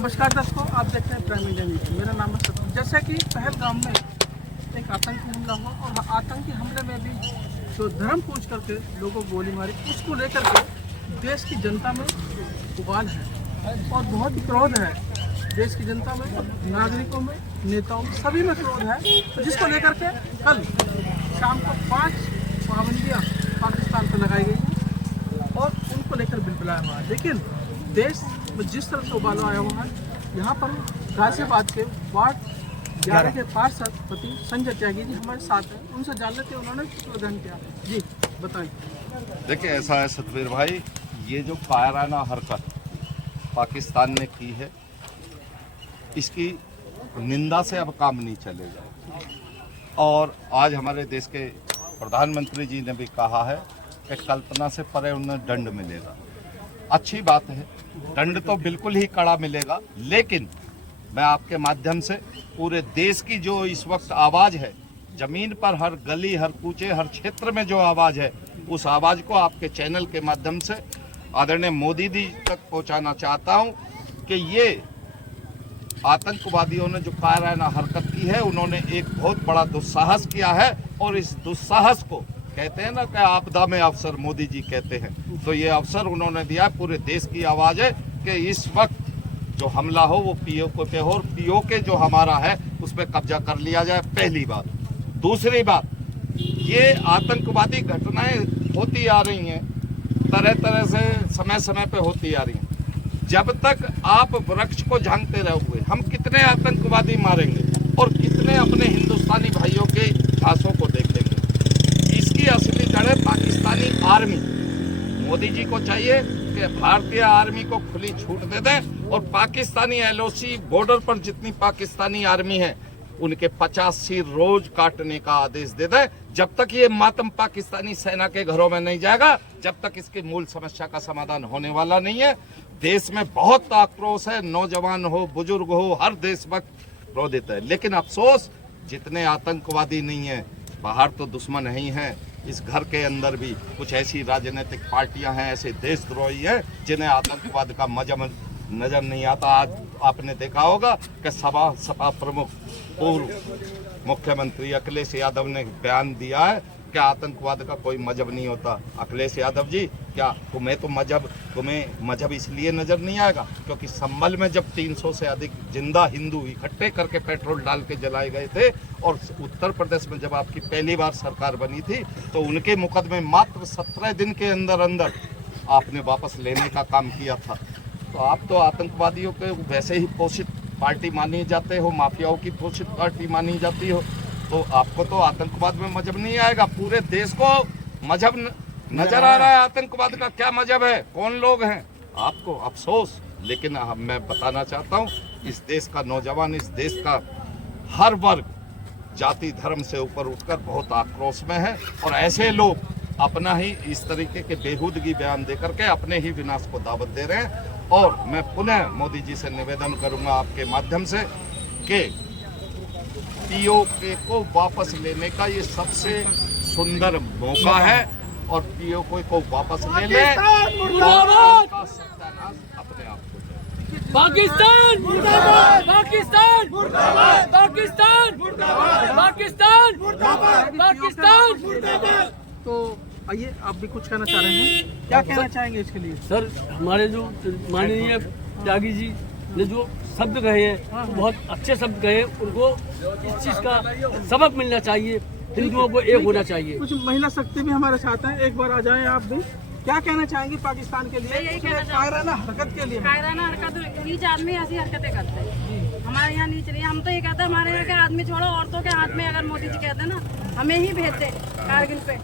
नमस्कार दर्शकों, आप देख रहे हैं प्राइम इंडिया न्यूज। मेरा नाम है सत्यम। जैसा कि पहलगाम में एक आतंकी हमला हुआ और आतंकी हमले में भी जो धर्म पूछ करके लोगों को गोली मारी, उसको लेकर के देश की जनता में उबाल है और बहुत क्रोध है। देश की जनता में, नागरिकों में, नेताओं में, सभी में क्रोध है। तो जिसको लेकर के कल शाम को 5 पाबंदियाँ पाकिस्तान पर लगाई गई हैं और उनको लेकर बिलबिलाया हुआ है। लेकिन देश में जिस तरह से उबाल आया हुआ है, यहाँ पर गाजियाबाद के वार्ड 11 के पार्षद पति संजय त्यागी जी हमारे साथ हैं। उनसे जान लेते हैं उन्होंने किस प्रदान किया। जी बताइए। देखिए, ऐसा है सतवीर भाई, ये जो कायराना हरकत पाकिस्तान ने की है, इसकी निंदा से अब काम नहीं चलेगा। और आज हमारे देश के प्रधानमंत्री जी ने भी कहा है कि कल्पना से परे उन्हें दंड मिलेगा। अच्छी बात है, दंड तो बिल्कुल ही कड़ा मिलेगा। लेकिन मैं आपके माध्यम से पूरे देश की जो इस वक्त आवाज़ है, जमीन पर हर गली, हर कूचे, हर क्षेत्र में जो आवाज़ है, उस आवाज़ को आपके चैनल के माध्यम से आदरणीय मोदी जी तक पहुंचाना चाहता हूं कि ये आतंकवादियों ने जो कायराना हरकत की है, उन्होंने एक बहुत बड़ा दुस्साहस किया है। और इस दुस्साहस को कहते हैं ना कि आपदा में अवसर, मोदी जी कहते हैं, तो ये अवसर उन्होंने दिया। पूरे देश की आवाज़ है कि इस वक्त जो हमला हो वो पीओके पे हो और पीओके जो हमारा है उस पर कब्जा कर लिया जाए, पहली बात। दूसरी बात, ये आतंकवादी घटनाएं होती आ रही हैं, तरह तरह से समय समय पे होती आ रही हैं। जब तक आप वृक्ष को झांकते रहोगे, हम कितने आतंकवादी मारेंगे और कितने अपने हिंदुस्तानी भाइयों के घासों को देखेंगे। इसकी असली जड़ है पाकिस्तानी आर्मी। मोदी जी को चाहिए कि भारतीय आर्मी को खुली छूट दे दें और पाकिस्तानी एलओसी बॉर्डर पर जितनी पाकिस्तानी आर्मी है उनके 50 सिर रोज काटने का आदेश दे दें। जब तक ये मातम पाकिस्तानी सेना के घरों में नहीं जाएगा, जब तक इसकी मूल समस्या का समाधान होने वाला नहीं है। देश में बहुत आक्रोश है, नौजवान हो, बुजुर्ग हो, हर देशभक्त क्रोधित है। लेकिन अफसोस, जितने आतंकवादी नहीं है, बाहर तो दुश्मन नहीं है, इस घर के अंदर भी कुछ ऐसी राजनीतिक पार्टियां हैं, ऐसे देशद्रोही हैं जिन्हें आतंकवाद का मजम नजर नहीं आता। आज आपने देखा होगा कि सपा प्रमुख पूर्व मुख्यमंत्री अखिलेश यादव ने बयान दिया है कि आतंकवाद का कोई मजहब नहीं होता। अखिलेश यादव जी, क्या तुम्हें मजहब इसलिए नजर नहीं आएगा क्योंकि संभल में जब 300 से अधिक जिंदा हिंदू इकट्ठे करके पेट्रोल डाल के जलाए गए थे और उत्तर प्रदेश में जब आपकी पहली बार सरकार बनी थी तो उनके मुकदमे मात्र 17 दिन के अंदर अंदर आपने वापस लेने का काम किया था। तो आप तो आतंकवादियों के वैसे ही पोषित पार्टी मानी जाते हो, माफियाओं की पोषित पार्टी मानी जाती हो, तो आपको तो आतंकवाद में मजहब नहीं आएगा। पूरे देश को मजहब नजर आ रहा है। आतंकवाद का क्या मजहब है, कौन लोग हैं, आपको अफसोस। लेकिन मैं बताना चाहता हूँ, इस देश का नौजवान, इस देश का हर वर्ग जाति धर्म से ऊपर उठकर बहुत आक्रोश में है और ऐसे लोग अपना ही इस तरीके के बेहूदगी बयान देकर के अपने ही विनाश को दावत दे रहे हैं। और मैं पुनः मोदी जी से निवेदन करूंगा आपके माध्यम से कि पीओके को वापस लेने का ये सबसे सुंदर मौका है और पीओके को वापस ले ले और सत्यानाश अपने आप को जाए। पाकिस्तान मुर्दाबाद, पाकिस्तान मुर्दाबाद, पाकिस्तान मुर्दाबाद, पाकिस्तान मुर्दाबाद, पाकिस्तान मुर्दाबाद। तो आइए, आप भी कुछ कहना चाह रहे हैं, क्या कहना चाहेंगे इसके लिए? सर, हमारे जो माननीय त्यागी जी ने जो शब्द कहे हैं, बहुत अच्छे शब्द कहे, उनको इस चीज का सबक मिलना चाहिए। हिंदुओं को एक होना चाहिए। कुछ महिला शक्ति भी हमारे साथ हैं, एक बार आ जाएं आप भी। क्या कहना चाहेंगे पाकिस्तान के लिए, कायराना हरकत के लिए? कायराना हरकत, नीच आदमी ऐसी हरकतें करते हैं। हमारे यहाँ नीच नहीं, हम तो ये कहते हैं हमारे यहाँ के आदमी छोड़ो, औरतों के हाथ में अगर मोदी जी कहते हैं ना, हमें ही भेजते कारगिल पे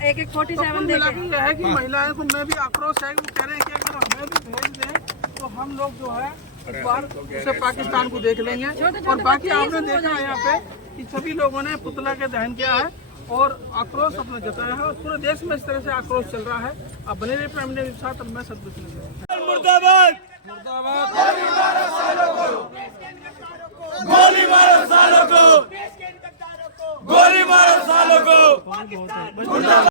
एक 47 देके। है कि महिलाएं को मैं भी आक्रोश है, वो कह रहे हैं कि अगर हमें भी भेज दें तो हम लोग जो है इस बार उसे पाकिस्तान को देख लेंगे। और बाकी आपने देखा है यहाँ पे कि सभी लोगों ने पुतला के दहन किया है और आक्रोश अपना जताया है और पूरे देश में इस तरह से आक्रोश चल रहा है। आप बने रहिए प्राइम मिनिस्टर के साथ और मैं सदगुरु मुर्दाबाद, मुर्दाबाद, गोली मारो सालों को, गोली मारो सालों को।